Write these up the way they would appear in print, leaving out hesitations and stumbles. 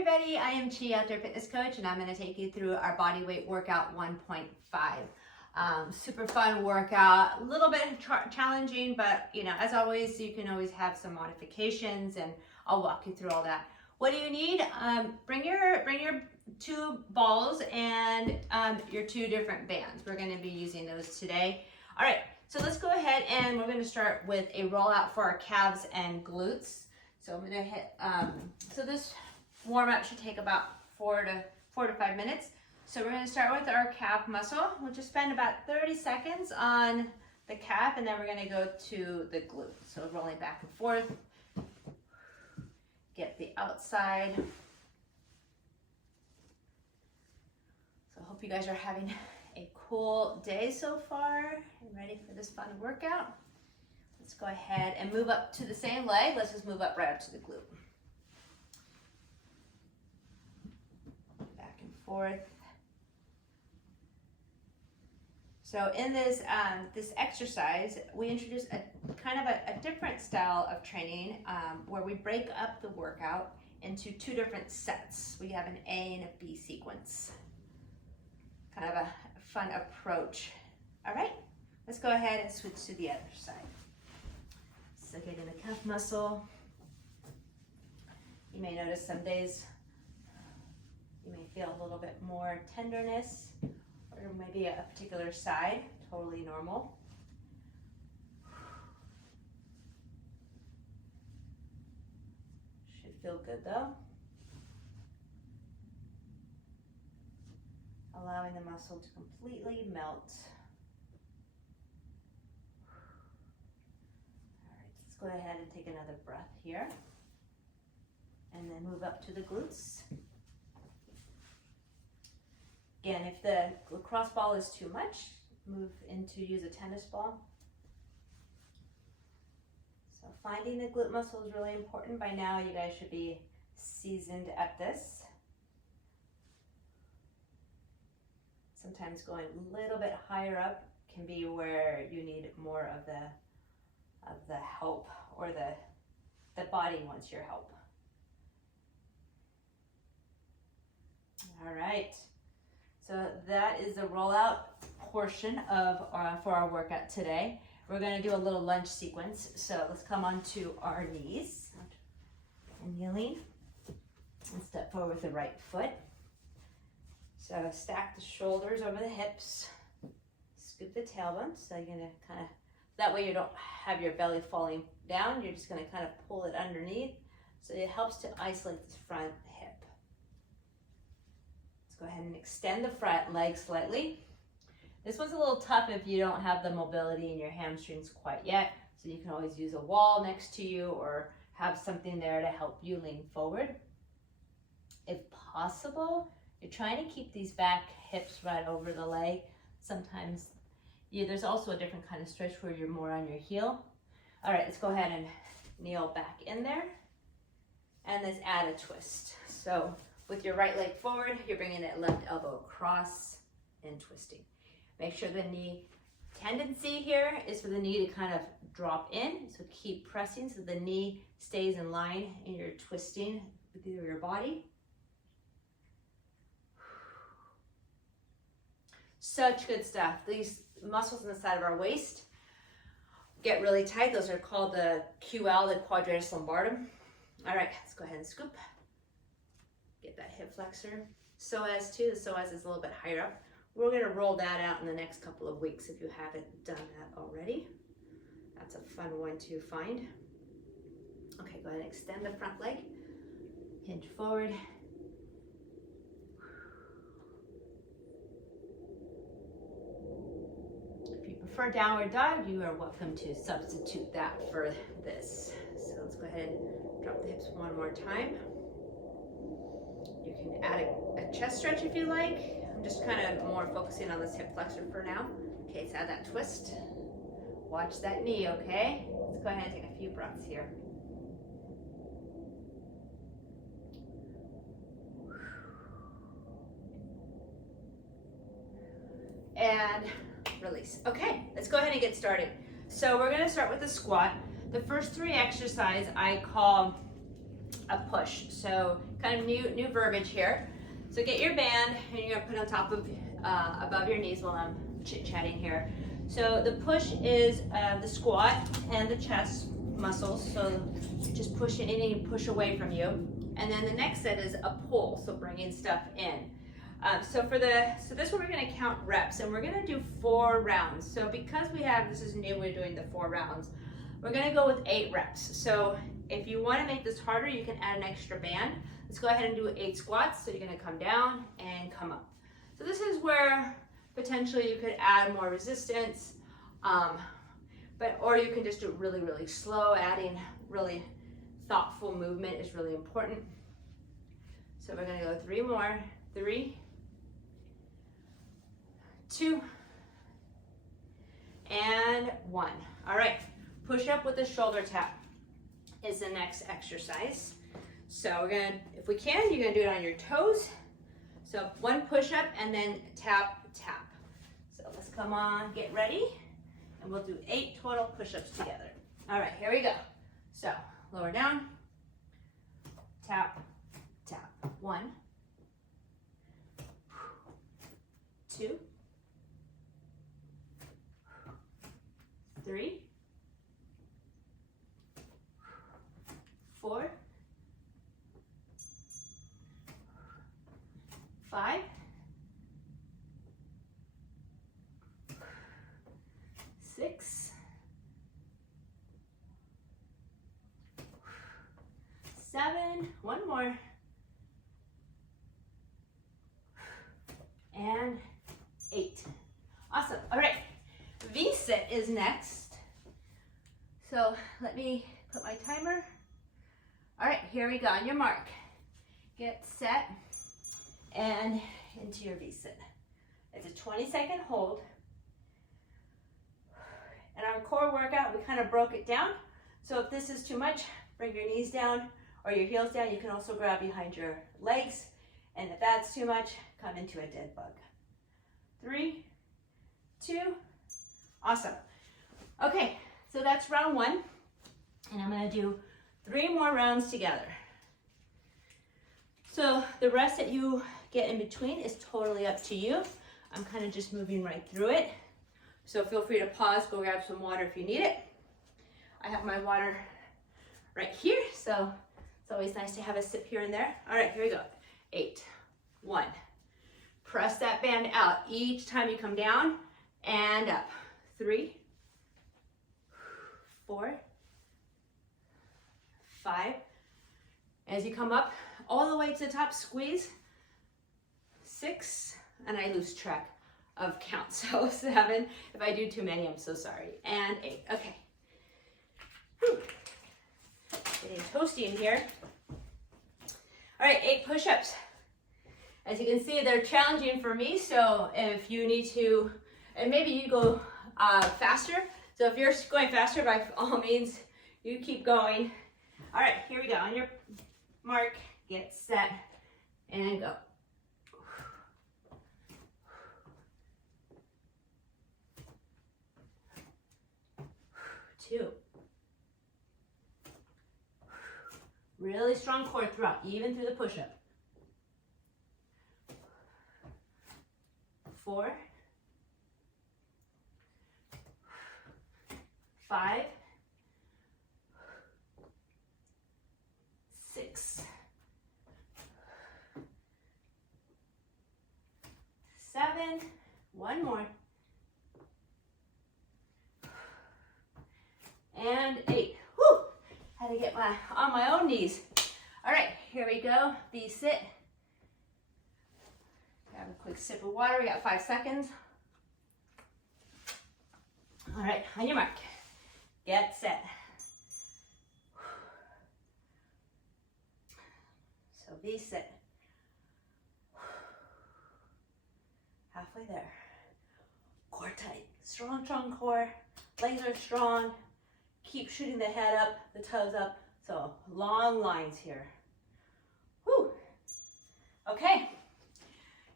everybody, I am Chi, Outdoor Fitness Coach, and I'm going to take you through our Bodyweight Workout 1.5. Super fun workout, a little bit challenging, but you know, as always, you can always have some modifications, and I'll walk you through all that. What do you need? Bring your two balls and your two different bands. We're going to be using those today. All right, so let's go ahead and we're going to start with a rollout for our calves and glutes. So I'm going to hit, so this warm-up should take about 4 to 5 minutes. So we're going to start with our calf muscle. We'll just spend about 30 seconds on the calf, and then we're going to go to the glute. So rolling back and forth. Get the outside. So I hope you guys are having a cool day so far and ready for this fun workout. Let's go ahead and move up to the same leg. Let's just move up right up to the glute. Back and forth. So in this this exercise, we introduce a kind of a different style of training where we break up the workout into two different sets. We have an A and a B sequence. Kind of a fun approach. All right, let's go ahead and switch to the other side. So getting the calf muscle. You may notice some days you may feel a little bit more tenderness, or maybe a particular side, totally normal. Should feel good though. Allowing the muscle to completely melt. Go ahead and take another breath here, and then move up to the glutes. Again, if the lacrosse ball is too much, use a tennis ball. So finding the glute muscle is really important. By now, you guys should be seasoned at this. Sometimes going a little bit higher up can be where you need more of the help, or the body wants your help. All right, so that is the rollout portion of for our workout today. We're going to do a little lunge sequence. So let's come onto our knees and kneeling, and step forward with the right foot. So stack the shoulders over the hips, scoop the tailbone. So you're going to kind of, that way you don't have your belly falling down. You're just going to kind of pull it underneath. So it helps to isolate this front hip. Let's go ahead and extend the front leg slightly. This one's a little tough if you don't have the mobility in your hamstrings quite yet. So you can always use a wall next to you or have something there to help you lean forward. If possible, you're trying to keep these back hips right over the leg. Sometimes there's also a different kind of stretch where you're more on your heel. All right, let's go ahead and kneel back in there. And let's add a twist. So with your right leg forward, you're bringing that left elbow across and twisting. Make sure the knee tendency here is for the knee to kind of drop in. So keep pressing so the knee stays in line and you're twisting with your body. Such good stuff. These muscles on the side of our waist get really tight. Those are called the QL, the quadratus lumbarum. All right, let's go ahead and scoop. Get that hip flexor. Psoas too, the psoas is a little bit higher up. We're gonna roll that out in the next couple of weeks if you haven't done that already. That's a fun one to find. Okay, go ahead and extend the front leg. Hinge forward. For downward dog, you are welcome to substitute that for this. So let's go ahead and drop the hips one more time. You can add a chest stretch if you like. I'm just kind of more focusing on this hip flexor for now. Okay, let's add that twist. Watch that knee, okay? Let's go ahead and take a few breaths here. And release. Okay, let's go ahead and get started. So we're going to start with the squat. The first three exercises I call a push. So kind of new verbiage here. So get your band and you're gonna put it on top of, above your knees while I'm chit-chatting here. So the push is the squat and the chest muscles. So just push anything and push away from you. And then the next set is a pull, so bringing stuff in. So this one we're gonna count reps, and we're gonna do 4 rounds. So because this is new, we're doing the 4 rounds. We're gonna go with 8 reps. So if you wanna make this harder, you can add an extra band. Let's go ahead and do 8 squats. So you're gonna come down and come up. So this is where potentially you could add more resistance, or you can just do it really, really slow. Adding really thoughtful movement is really important. So we're gonna go 3 more. 3, 2, and 1. All right, push up with the shoulder tap is the next exercise. So we're gonna, if we can, you're gonna do it on your toes. So 1 push up and then tap, tap. So let's come on, get ready, and we'll do 8 total push-ups together. All right, here we go. So lower down, tap, tap. 1, 2, 3, 4, 5, 6, 7, 1 more, and 8. Awesome. All right, V-sit is next. So let me put my timer. All right, here we go. On your mark, get set, and into your V-sit. It's a 20-second hold. In our core workout, we kind of broke it down. So if this is too much, bring your knees down or your heels down. You can also grab behind your legs. And if that's too much, come into a dead bug. 3, 2, awesome. Okay, so that's round 1. And I'm gonna do 3 more rounds together. So the rest that you get in between is totally up to you. I'm kind of just moving right through it. So feel free to pause, go grab some water if you need it. I have my water right here, so it's always nice to have a sip here and there. All right, here we go. 8, 1. Press that band out each time you come down and up. 3, 4, 5. As you come up, all the way to the top, squeeze. 6, and I lose track of count, so 7. If I do too many, I'm so sorry. And 8, okay. Whew. Getting toasty in here. All right, 8 push-ups. As you can see, they're challenging for me, so if you need to, and maybe you go faster. So if you're going faster, by all means, you keep going. All right, here we go. On your mark, get set, and go. 2. Really strong core throughout, even through the push-up. 4, 5, 6, 7, 1 more, and 8. Whew! Had to get on my own knees. All right, here we go. V-sit. Grab a quick sip of water. We got 5 seconds. All right, on your mark. Get set. So V-sit. Halfway there. Core tight. Strong, strong core. Legs are strong. Keep shooting the head up, the toes up. So long lines here. Whew. Okay,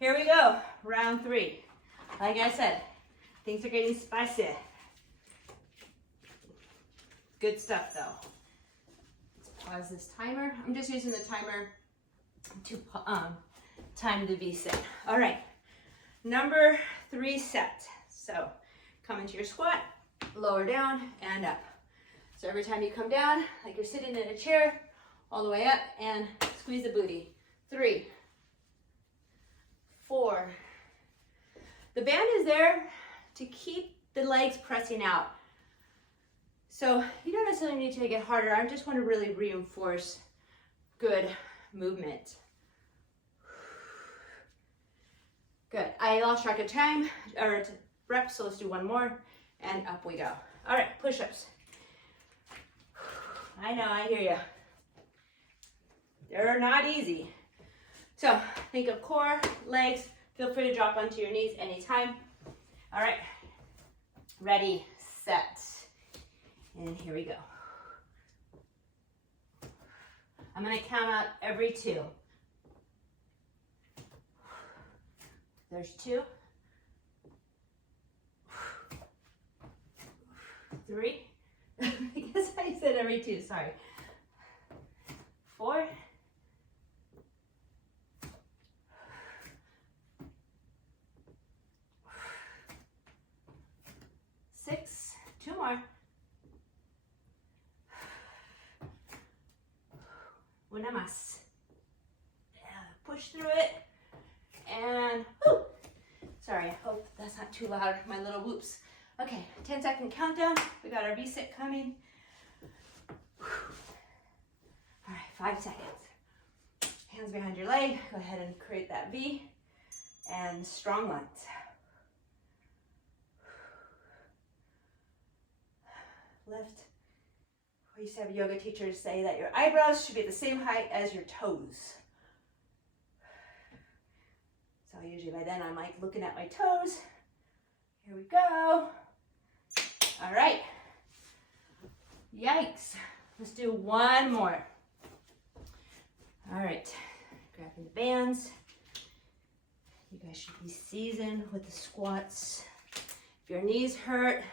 here we go. Round 3. Like I said, things are getting spicy. Good stuff though. Let's pause this timer. I'm just using the timer to time the V-sit. All right, number 3 set. So come into your squat, lower down and up. So every time you come down, like you're sitting in a chair, all the way up and squeeze the booty. 3, 4. The band is there to keep the legs pressing out. So you don't necessarily need to make it harder. I just want to really reinforce good movement. Good. I lost track of time or reps, so let's do one more and up we go. All right, push-ups. I know, I hear you. They're not easy. So think of core, legs. Feel free to drop onto your knees anytime. All right, ready, set. And here we go. I'm gonna count out every 2. There's 2. 3. I guess I said every 2, sorry. 4. 6. 2 more. Una más. Push through it. And whoo. Sorry, I hope that's not too loud, my little whoops. Okay, 10-second countdown. We got our V-sit coming. All right, 5 seconds. Hands behind your leg. Go ahead and create that V. And strong lunge. Lift. We used to have yoga teachers say that your eyebrows should be the same height as your toes. So usually by then I'm like looking at my toes. Here we go. All right. Yikes. Let's do one more. All right. Grabbing the bands. You guys should be seasoned with the squats. If your knees hurt,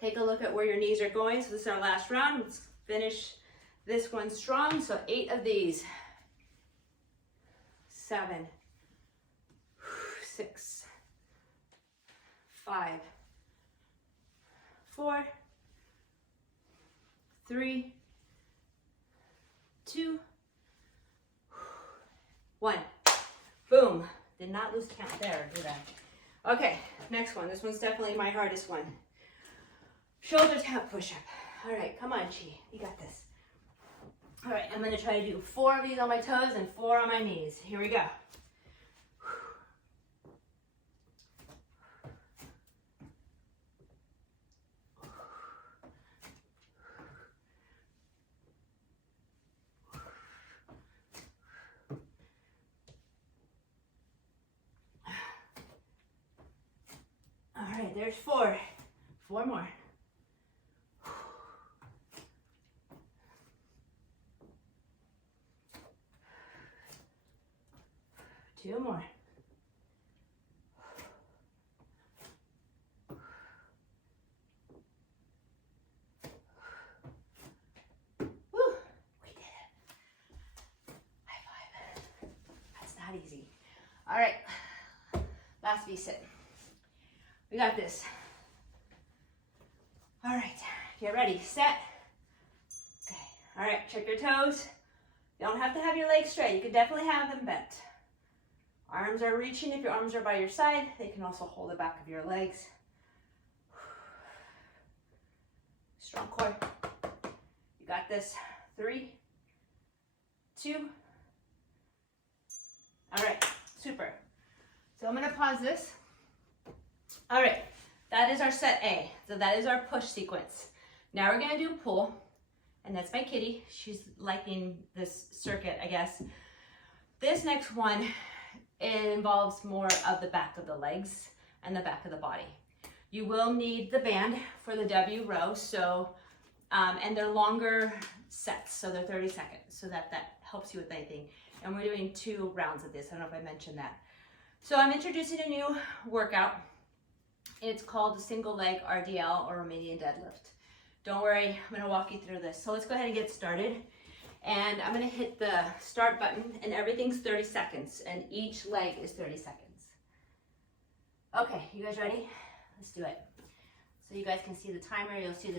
take a look at where your knees are going. So this is our last round. Let's finish this one strong. So 8 of these. 7, 6, 5, 4, 3, 2, 1. Boom. Did not lose count there, did I? Okay, next one. This one's definitely my hardest one. Shoulder tap push-up. All right, come on, Chi. You got this. All right, I'm gonna try to do 4 of these on my toes and 4 on my knees. Here we go. All right, there's 4. 4 more. 2 more. Woo, we did it. High five. That's not easy. All right, last V-sit. We got this. All right, get ready, set. Okay, all right, check your toes. You don't have to have your legs straight. You can definitely have them bent. Arms are reaching. If your arms are by your side, they can also hold the back of your legs. Strong core. You got this. 3, 2. All right, super. So I'm gonna pause this. All right, that is our set A. So that is our push sequence. Now we're gonna do pull, and that's my kitty. She's liking this circuit, I guess. This next one, it involves more of the back of the legs and the back of the body. You will need the band for the W row, so, and they're longer sets, so they're 30 seconds, so that helps you with anything. And we're doing 2 rounds of this. I don't know if I mentioned that. So I'm introducing a new workout. It's called the single leg RDL or Romanian deadlift. Don't worry, I'm gonna walk you through this. So let's go ahead and get started. And I'm gonna hit the start button, and everything's 30 seconds, and each leg is 30 seconds. Okay, you guys ready? Let's do it. So you guys can see the timer, you'll see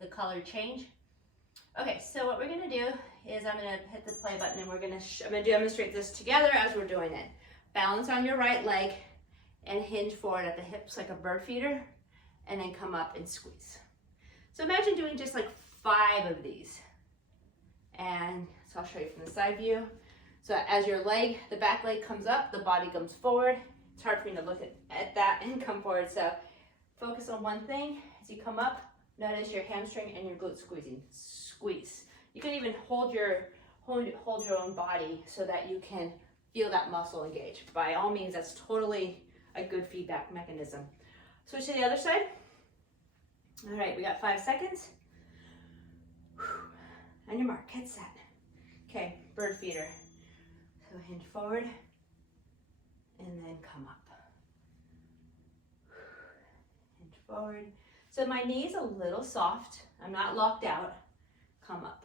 the color change. Okay, so what we're gonna do is I'm gonna hit the play button, and I'm gonna demonstrate this together as we're doing it. Balance on your right leg and hinge forward at the hips like a bird feeder, and then come up and squeeze. So imagine doing just like 5 of these. And so I'll show you from the side view. So as your leg, the back leg comes up, the body comes forward. It's hard for me to look at that and come forward. So focus on one thing. As you come up, notice your hamstring and your glute squeezing. Squeeze. You can even hold your own body so that you can feel that muscle engage. By all means, that's totally a good feedback mechanism. Switch to the other side. All right, we got 5 seconds. On your mark, get set. Okay, bird feeder. So hinge forward and then come up. Hinge forward. So my knee's a little soft. I'm not locked out. Come up.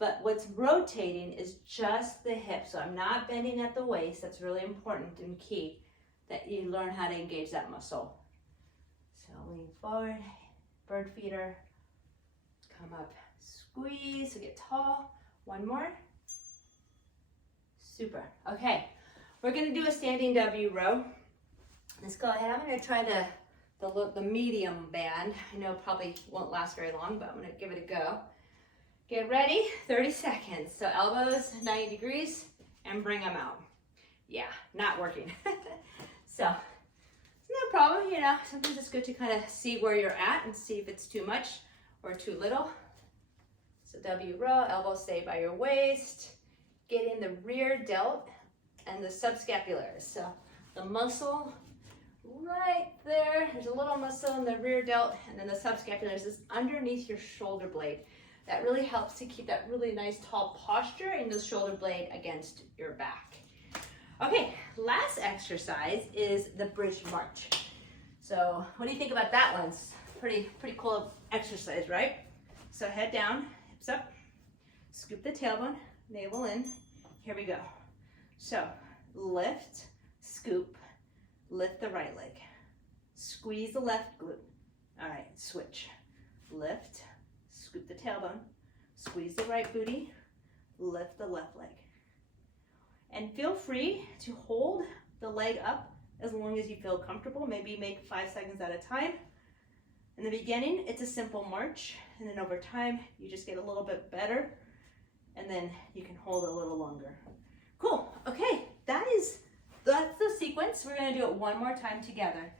But what's rotating is just the hip. So I'm not bending at the waist. That's really important and key that you learn how to engage that muscle. So lean forward, bird feeder, come up. Squeeze, so get tall. One more. Super. Okay, we're gonna do a standing W row. Let's go ahead. I'm gonna try the medium band. I know it probably won't last very long, but I'm gonna give it a go. Get ready, 30 seconds. So elbows 90 degrees and bring them out. Yeah, not working. So it's no problem, you know, sometimes it's good to kind of see where you're at and see if it's too much or too little. So W row, elbows stay by your waist. Get in the rear delt and the subscapularis. So the muscle right there, there's a little muscle in the rear delt, and then the subscapularis is underneath your shoulder blade. That really helps to keep that really nice tall posture in the shoulder blade against your back. Okay, last exercise is the bridge march. So what do you think about that one? It's pretty cool exercise, right? So head down. Hips up, scoop the tailbone, navel in. Here we go. So lift, scoop, lift the right leg. Squeeze the left glute. All right, switch. Lift, scoop the tailbone, squeeze the right booty, lift the left leg. And feel free to hold the leg up as long as you feel comfortable. Maybe make 5 seconds at a time. In the beginning, it's a simple march, and then over time, you just get a little bit better, and then you can hold a little longer. Cool, okay, that's the sequence. We're gonna do it one more time together.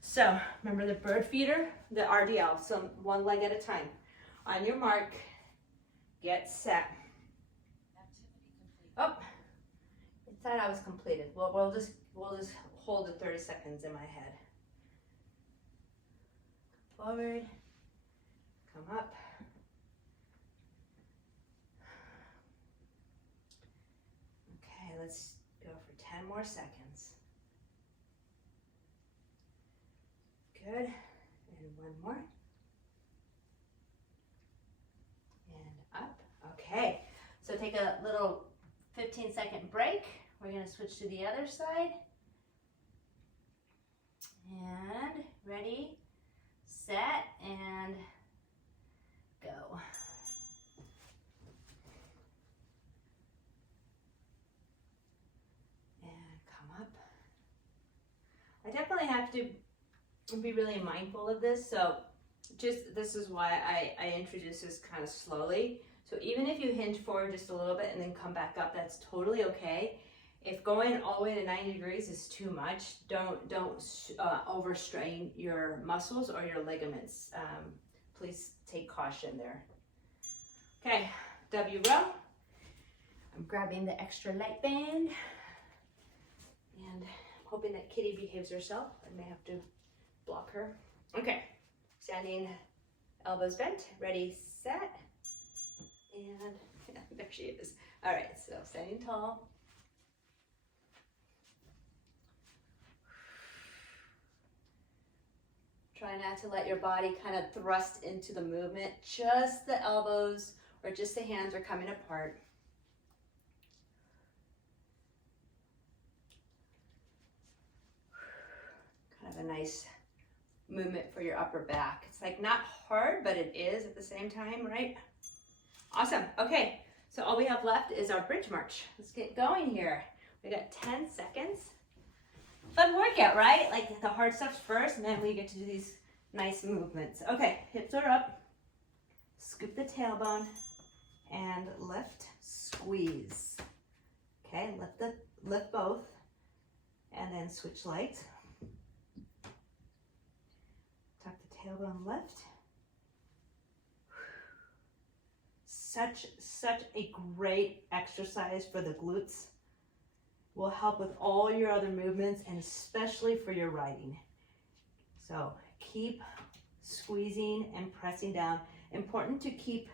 So, remember the bird feeder, the RDL, so one leg at a time. On your mark, get set. Oh, it said I was completed. Well, we'll just hold the 30 seconds in my head. Forward, come up. Okay, let's go for 10 more seconds. Good, and one more. And up, okay. So take a little 15-second break. We're gonna switch to the other side. And ready, set, and go. And come up. I definitely have to be really mindful of this, so this is why I introduce this kind of slowly. So even if you hinge forward just a little bit and then come back up, that's totally okay. If going all the way to 90 degrees is too much, don't overstrain your muscles or your ligaments. Please take caution there. Okay, W row. I'm grabbing the extra light band and hoping that Kitty behaves herself. I may have to block her. Okay, standing, elbows bent, ready, set, and there she is. All right, so standing tall. Try not to let your body kind of thrust into the movement, just the elbows or just the hands are coming apart. Kind of a nice movement for your upper back. It's like not hard, but it is at the same time, right? Awesome. Okay, so all we have left is our bridge march. Let's get going here. We got 10 seconds. Fun workout, right? Like the hard stuff's first, and then we get to do these nice movements. Okay, hips are up. Scoop the tailbone and lift, squeeze. Okay, lift both, and then switch legs. Tuck the tailbone, lift. Such a great exercise for the glutes. Will help with all your other movements and especially for your riding. So keep squeezing and pressing down. Important to keep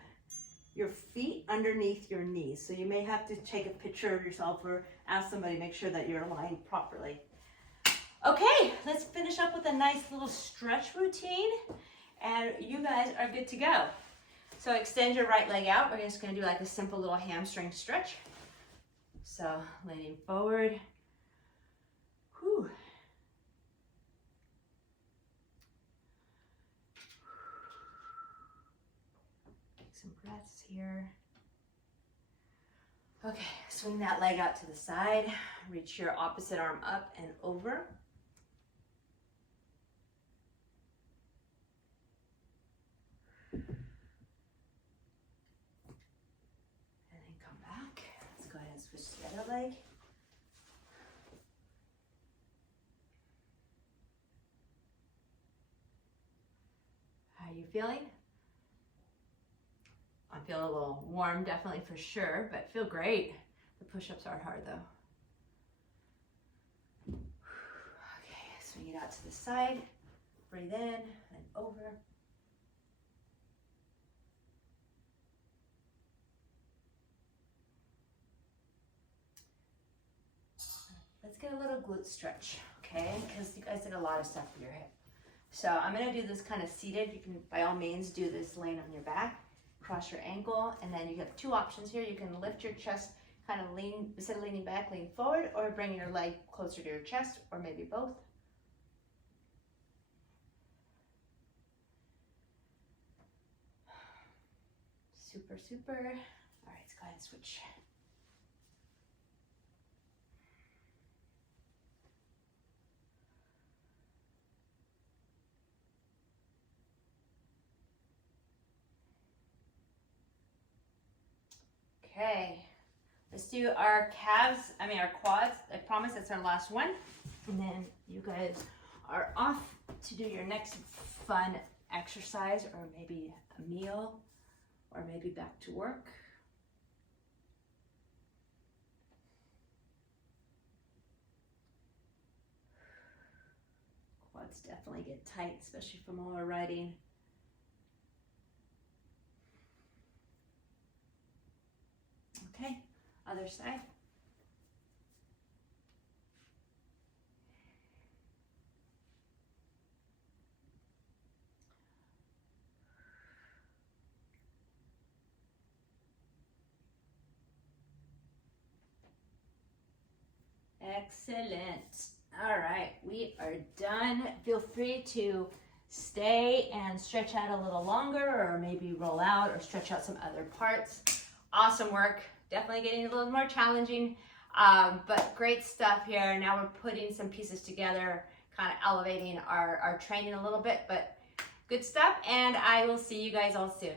your feet underneath your knees. So you may have to take a picture of yourself or ask somebody to make sure that you're aligned properly. Okay, let's finish up with a nice little stretch routine and you guys are good to go. So extend your right leg out. We're just gonna do like a simple little hamstring stretch. So leaning forward. Whew. Take some breaths here. Okay, swing that leg out to the side. Reach your opposite arm up and over. Leg. How are you feeling? I'm feeling a little warm, definitely for sure, but feel great. The push-ups are hard though. Okay, swing it out to the side. Breathe in and over. Let's get a little glute stretch, okay? Because you guys did a lot of stuff for your hip. So I'm gonna do this kind of seated. You can, by all means, do this laying on your back, cross your ankle, and then you have two options here. You can lift your chest, kind of lean, instead of leaning back, lean forward, or bring your leg closer to your chest, or maybe both. Super, super. All right, let's go ahead and switch. Okay, let's do our calves, our quads. I promise that's our last one. And then you guys are off to do your next fun exercise, or maybe a meal, or maybe back to work. Quads definitely get tight, especially from all our riding. Okay, other side. Excellent. All right, we are done. Feel free to stay and stretch out a little longer, or maybe roll out or stretch out some other parts. Awesome work. Definitely getting a little more challenging, but great stuff here. Now we're putting some pieces together, kind of elevating our training a little bit, but good stuff, and I will see you guys all soon.